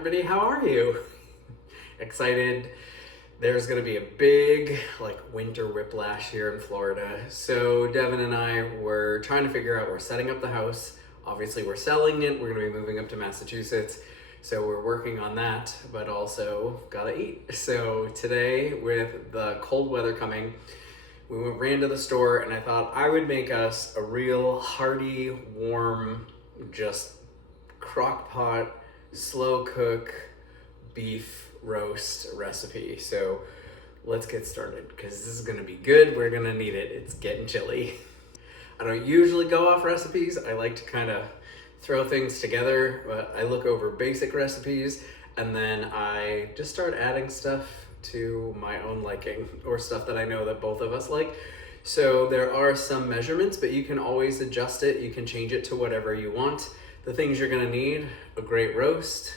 everybody, how are you? Excited. There's gonna be a big winter whiplash here in Florida. So Devin and I were trying to figure out, we're setting up the house. Obviously we're selling it, we're gonna be moving up to Massachusetts. So we're working on that, but also gotta eat. So today with the cold weather coming, we ran to the store and I thought I would make us a real hearty, warm, just crock pot, slow cook beef roast recipe. So let's get started because this is gonna be good. We're gonna need it. It's getting chilly. I don't usually go off recipes. I like to kind of throw things together, but I look over basic recipes and then I just start adding stuff to my own liking or stuff that I know that both of us like. So there are some measurements, but you can always adjust it. You can change it to whatever you want. The things you're gonna need: a great roast.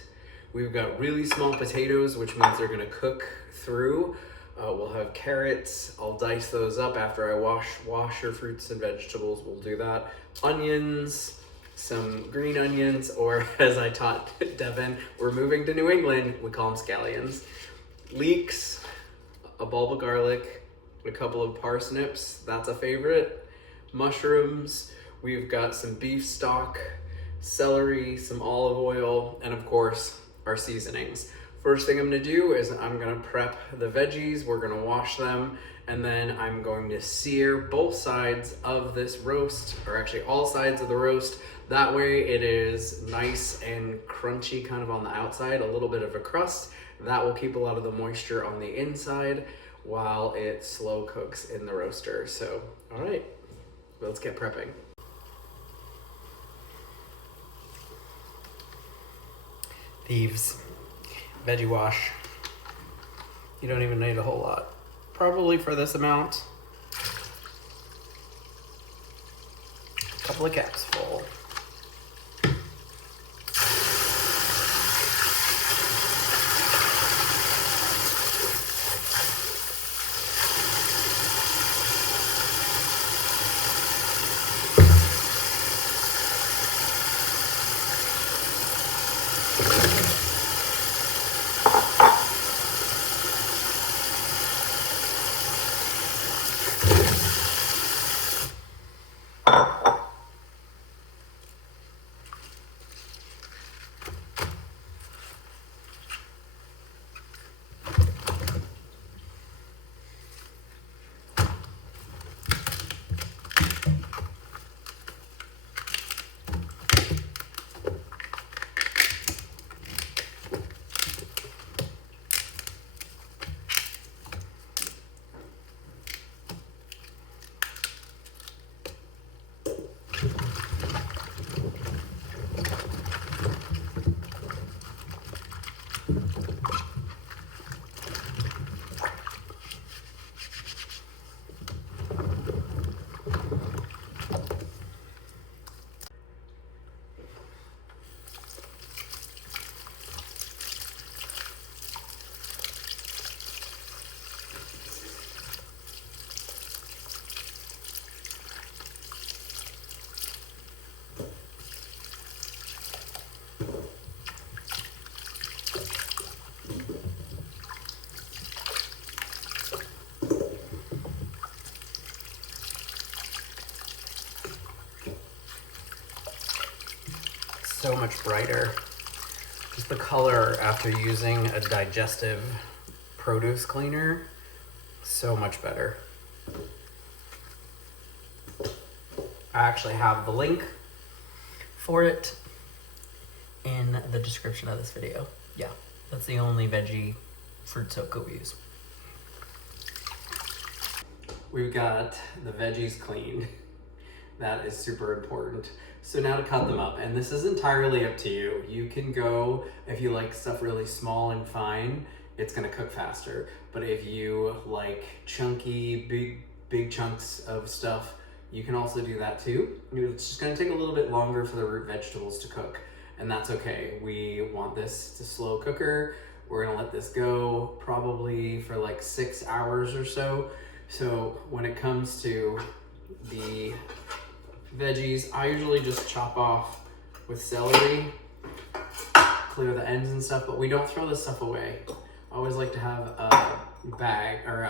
We've got really small potatoes, which means they're gonna cook through. We'll have carrots. I'll dice those up after I wash your fruits and vegetables. We'll do that. Onions, some green onions, or as I taught Devin, we're moving to New England, we call them scallions. Leeks, a bulb of garlic, a couple of parsnips, that's a favorite. Mushrooms, we've got some beef stock, celery, some olive oil, and of course, our seasonings. First thing I'm gonna do is I'm gonna prep the veggies, we're gonna wash them, and then I'm going to sear both sides of this roast, or actually all sides of the roast. That way it is nice and crunchy kind of on the outside, a little bit of a crust. That will keep a lot of the moisture on the inside while it slow cooks in the roaster. So, all right, let's get prepping. Thieves, veggie wash. You don't even need a whole lot. Probably for this amount, a couple of caps full. So much brighter. Just the color after using a digestive produce cleaner, so much better. I actually have the link for it in the description of this video. Yeah, that's the only veggie fruit soak that we use. We've got the veggies cleaned. That is super important. So now to cut them up, and this is entirely up to you. You can go, if you like stuff really small and fine, it's gonna cook faster. But if you like chunky, big chunks of stuff, you can also do that too. It's just gonna take a little bit longer for the root vegetables to cook, and that's okay. We want this to slow cooker. We're gonna let this go probably for like 6 hours or so. So when it comes to the veggies, I usually just chop off with celery clear the ends and stuff, but we don't throw this stuff away. I always like to have a bag or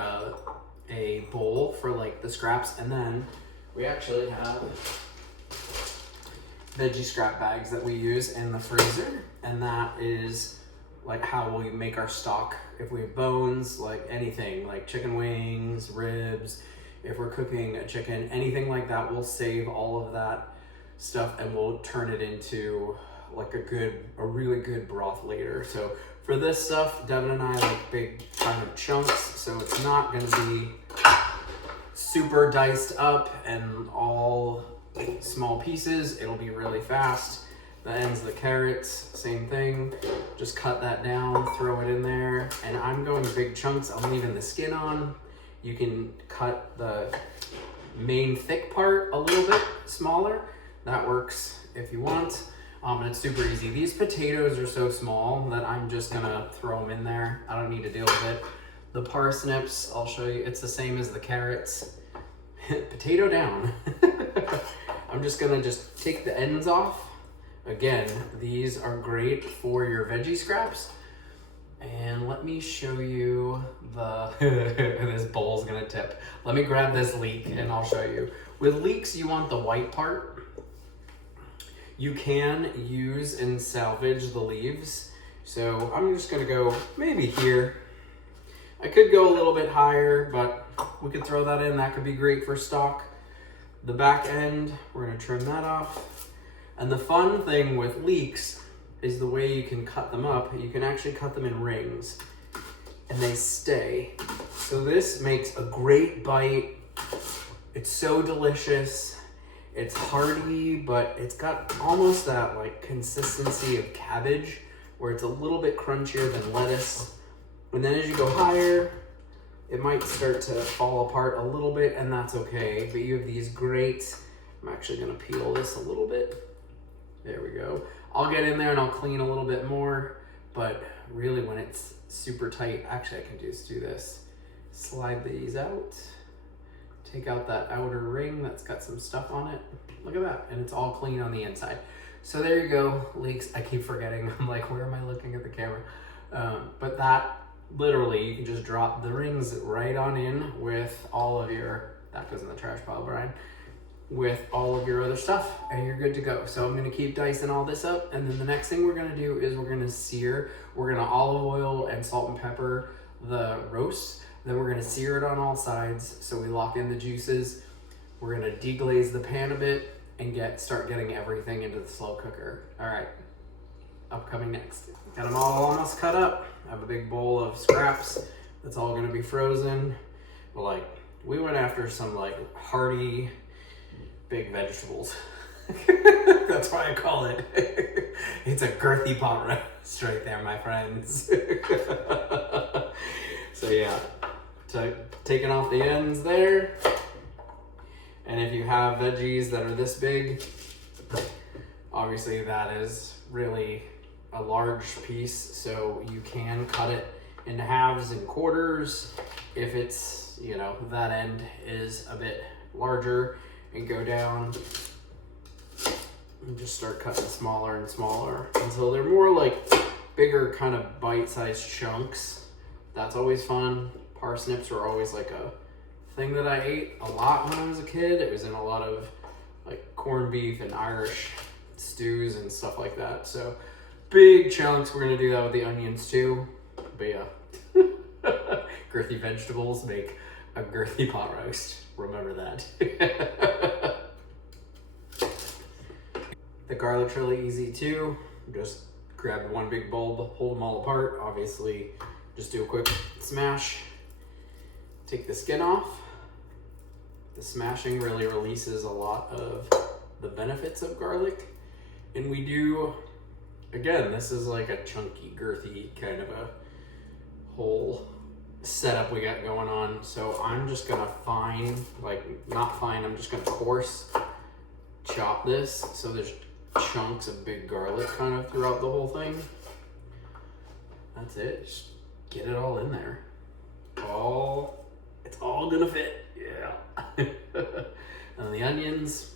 a bowl for like the scraps, and then we actually have veggie scrap bags that we use in the freezer, and that is like how we make our stock. If we have bones, like anything, like chicken wings, ribs, if we're cooking a chicken, anything like that, we'll save all of that stuff and we'll turn it into like a really good broth later. So for this stuff, Devin and I like big kind of chunks, so it's not gonna be super diced up and all small pieces. It'll be really fast. The ends of the carrots, same thing. Just cut that down, throw it in there. And I'm going big chunks. I'm leaving the skin on. You can cut the main thick part a little bit smaller. That works if you want. And it's super easy. These potatoes are so small that I'm just gonna throw them in there. I don't need to deal with it. The parsnips, I'll show you. It's the same as the carrots. Potato down. I'm just gonna take the ends off. Again, these are great for your veggie scraps. And let me show you this bowl's gonna tip. Let me grab this leek and I'll show you. With leeks, you want the white part. You can use and salvage the leaves. So I'm just gonna go maybe here. I could go a little bit higher, but we could throw that in. That could be great for stock. The back end, we're gonna trim that off. And the fun thing with leeks is the way you can cut them up. You can actually cut them in rings and they stay. So this makes a great bite. It's so delicious. It's hearty, but it's got almost that like consistency of cabbage where it's a little bit crunchier than lettuce. And then as you go higher, it might start to fall apart a little bit, and that's okay. But you have these great, I'm actually gonna peel this a little bit. There we go. I'll get in there and I'll clean a little bit more, but really when it's super tight, actually I can just do this. Slide these out, take out that outer ring that's got some stuff on it. Look at that, and it's all clean on the inside. So there you go, leeks. I keep forgetting, I'm like, where am I looking at the camera? But that, literally, you can just drop the rings right on in with all of your, that goes in the trash pile, Brian, with all of your other stuff, and you're good to go. So I'm gonna keep dicing all this up, and then the next thing we're gonna do is we're gonna sear. We're gonna olive oil and salt and pepper the roast. Then we're gonna sear it on all sides so we lock in the juices. We're gonna deglaze the pan a bit and start getting everything into the slow cooker. All right, upcoming next. Got them all almost cut up. I have a big bowl of scraps that's all gonna be frozen. But like, we went after some like hearty, big vegetables. That's why I call it. It's a girthy pot roast right there, my friends. So yeah, taking off the ends there. And if you have veggies that are this big, obviously that is really a large piece. So you can cut it into halves and quarters if it's, you know, that end is a bit larger, and go down and just start cutting smaller and smaller until they're more like bigger kind of bite-sized chunks. That's always fun. Parsnips were always like a thing that I ate a lot when I was a kid. It was in a lot of like corned beef and Irish stews and stuff like that. So big chunks. We're gonna do that with the onions too. But yeah, girthy vegetables make a girthy pot roast. Remember that. The garlic's really easy too. Just grab one big bulb, hold them all apart. Obviously, just do a quick smash. Take the skin off. The smashing really releases a lot of the benefits of garlic. And we do, again, this is like a chunky, girthy kind of a whole setup we got going on. So I'm just gonna I'm just gonna coarse chop this so there's chunks of big garlic kind of throughout the whole thing. That's it. Just get it all in there. It's all gonna fit. Yeah. And the onions,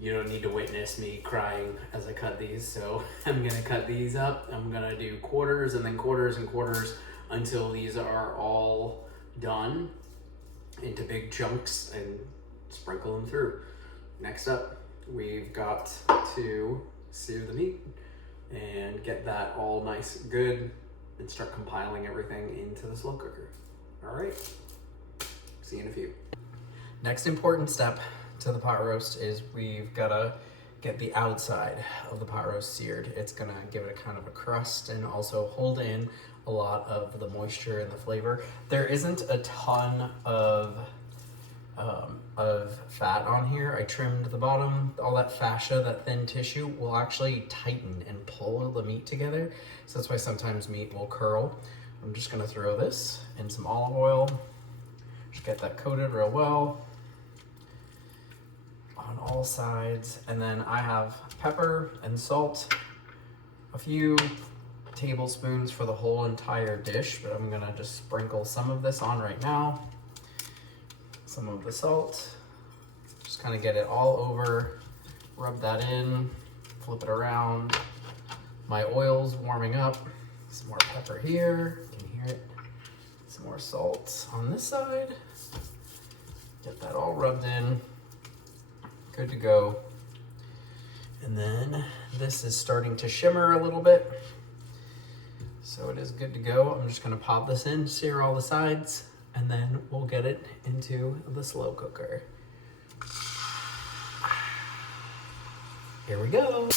you don't need to witness me crying as I cut these. So I'm gonna cut these up. I'm gonna do quarters and then quarters and quarters until these are all done into big chunks and sprinkle them through. Next up, we've got to sear the meat and get that all nice and good and start compiling everything into the slow cooker. All right, see you in a few. Next important step to the pot roast is we've gotta get the outside of the pot roast seared. It's gonna give it a kind of a crust and also hold in a lot of the moisture and the flavor. There isn't a ton of fat on here. I trimmed the bottom. All that fascia, that thin tissue, will actually tighten and pull the meat together. So that's why sometimes meat will curl. I'm just gonna throw this in some olive oil. Just get that coated real well on all sides. And then I have pepper and salt, a few tablespoons for the whole entire dish, but I'm gonna just sprinkle some of this on right now. Some of the salt, just kind of get it all over, rub that in, flip it around. My oil's warming up. Some more pepper here, you can hear it. Some more salt on this side. Get that all rubbed in, good to go. And then this is starting to shimmer a little bit. So it is good to go. I'm just gonna pop this in, sear all the sides, and then we'll get it into the slow cooker. Here we go.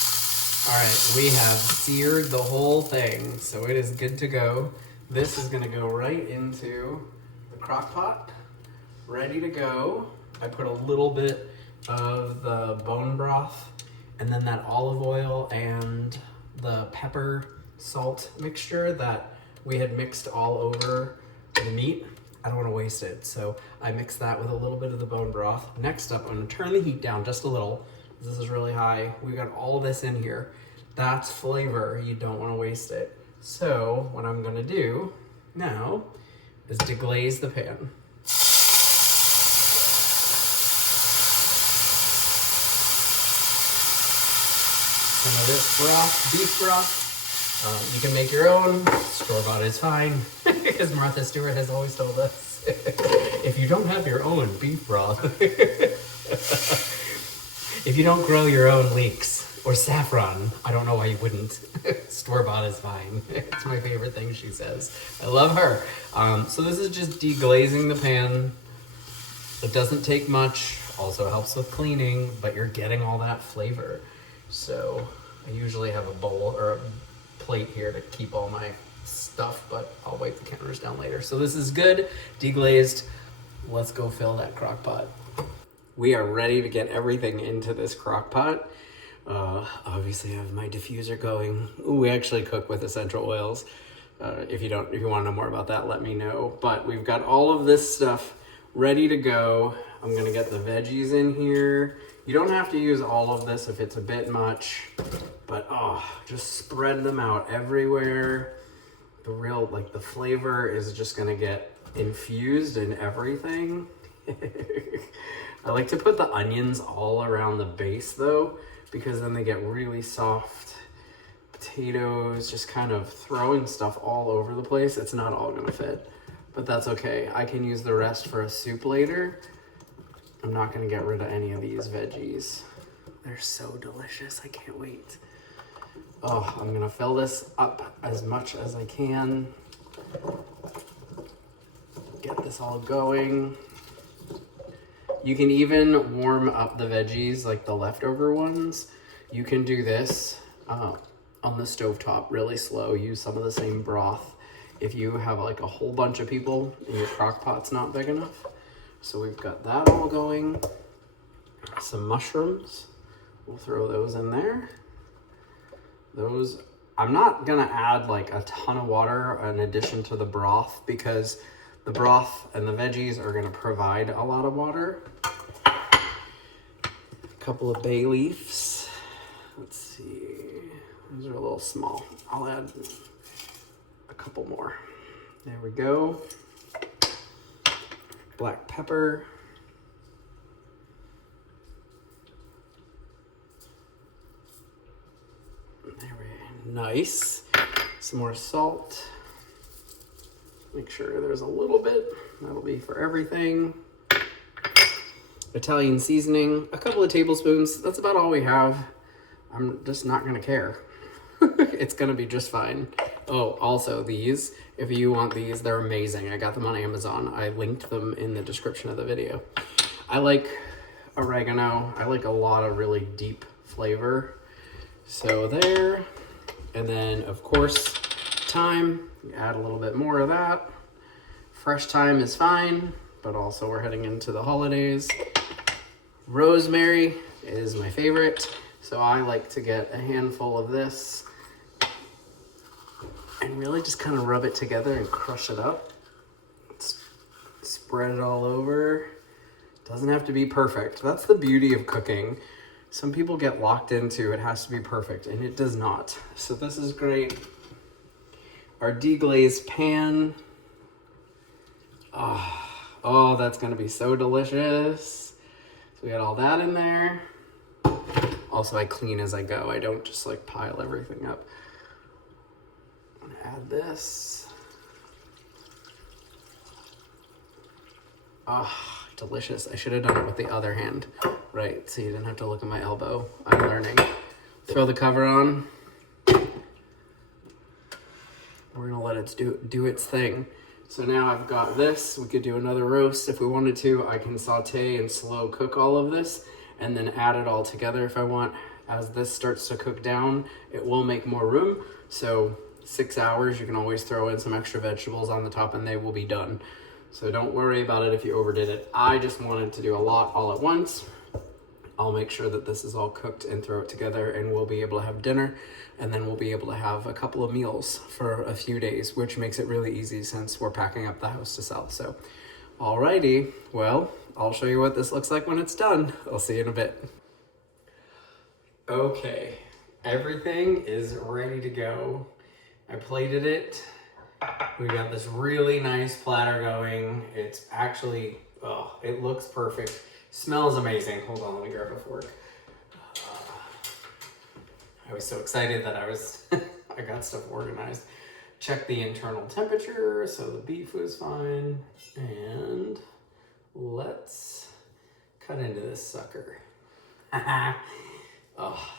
All right, we have seared the whole thing, so it is good to go. This is gonna go right into the crock pot, ready to go. I put a little bit of the bone broth and then that olive oil and the pepper salt mixture that we had mixed all over the meat. I don't want to waste it, so I mixed that with a little bit of the bone broth. Next up, I'm going to turn the heat down just a little. This is really high. We got all of this in here. That's flavor. You don't want to waste it. So what I'm going to do now is deglaze the pan. Some of this broth, beef broth. You can make your own. Store-bought is fine, as Martha Stewart has always told us. If you don't have your own beef broth, if you don't grow your own leeks or saffron, I don't know why you wouldn't. Store-bought is fine. It's my favorite thing she says. I love her. So this is just deglazing the pan. It doesn't take much. Also helps with cleaning, but you're getting all that flavor. So I usually have a bowl or a plate here to keep all my stuff, but I'll wipe the counters down later. So this is good, deglazed. Let's go fill that crock pot. We are ready to get everything into this crock pot. Obviously I have my diffuser going. Ooh, we actually cook with essential oils. If you want to know more about that, let me know. But we've got all of this stuff ready to go. I'm gonna get the veggies in here. You don't have to use all of this if it's a bit much, but just spread them out everywhere. The flavor is just gonna get infused in everything. I like to put the onions all around the base though, because then they get really soft. Potatoes, just kind of throwing stuff all over the place. It's not all gonna fit, but that's okay. I can use the rest for a soup later. I'm not gonna get rid of any of these veggies. They're so delicious, I can't wait. Oh, I'm gonna fill this up as much as I can. Get this all going. You can even warm up the veggies, like the leftover ones. You can do this on the stovetop really slow. Use some of the same broth if you have like a whole bunch of people and your crock pot's not big enough. So we've got that all going. Some mushrooms, we'll throw those in there. Those, I'm not gonna add like a ton of water in addition to the broth because the broth and the veggies are gonna provide a lot of water. A couple of bay leaves. Let's see, those are a little small. I'll add a couple more. There we go. Black pepper. Nice. Some more salt. Make sure there's a little bit. That'll be for everything. Italian seasoning, a couple of tablespoons. That's about all we have. I'm just not gonna care. It's gonna be just fine. Oh, also these, if you want these, they're amazing. I got them on Amazon. I linked them in the description of the video. I like oregano. I like a lot of really deep flavor. So there, and then of course, thyme. Add a little bit more of that. Fresh thyme is fine, but also we're heading into the holidays. Rosemary is my favorite, so I like to get a handful of this and really just kind of rub it together and crush it up. Spread it all over. Doesn't have to be perfect. That's the beauty of cooking. Some people get locked into it has to be perfect, and it does not. So this is great. Our deglazed pan. Oh, that's gonna be so delicious. So we got all that in there. Also, I clean as I go. I don't just like pile everything up. I'm gonna add this. Delicious. I should have done it with the other hand. Right, so you didn't have to look at my elbow. I'm learning. Throw the cover on. We're gonna let it do its thing. So now I've got this. We could do another roast if we wanted to. I can saute and slow cook all of this and then add it all together if I want. As this starts to cook down, it will make more room. So 6 hours, you can always throw in some extra vegetables on the top and they will be done. So don't worry about it if you overdid it. I just wanted to do a lot all at once. I'll make sure that this is all cooked and throw it together, and we'll be able to have dinner, and then we'll be able to have a couple of meals for a few days, which makes it really easy since we're packing up the house to sell. So, alrighty, well, I'll show you what this looks like when it's done. I'll see you in a bit. Okay, everything is ready to go. I plated it. We got this really nice platter going. It's actually, oh, it looks perfect. Smells amazing. Hold on, let me grab a fork. I was so excited that I got stuff organized. Check the internal temperature, so the beef was fine. And let's cut into this sucker. Oh,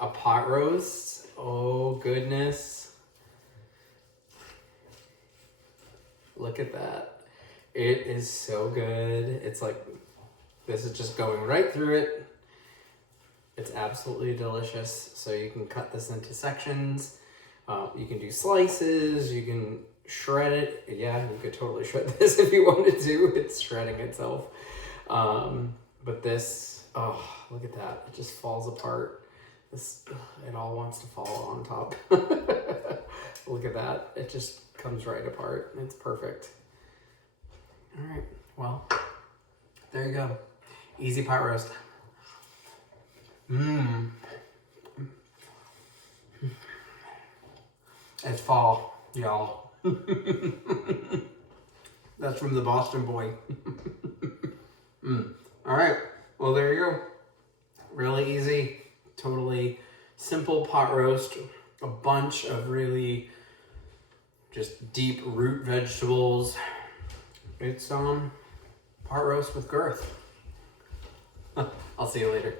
a pot roast. Oh, goodness. Look at that. It is so good. It's like, this is just going right through it. It's absolutely delicious. So you can cut this into sections. You can do slices. You can shred it. Yeah, you could totally shred this if you wanted to. It's shredding itself. But this, oh, look at that. It just falls apart. It all wants to fall on top. Look at that. It just comes right apart. It's perfect. All right, well, there you go. Easy pot roast. It's fall, y'all. That's from the Boston boy. All right, well, there you go. Really easy, totally simple pot roast. A bunch of really just deep root vegetables. It's pot roast with Girth. I'll see you later.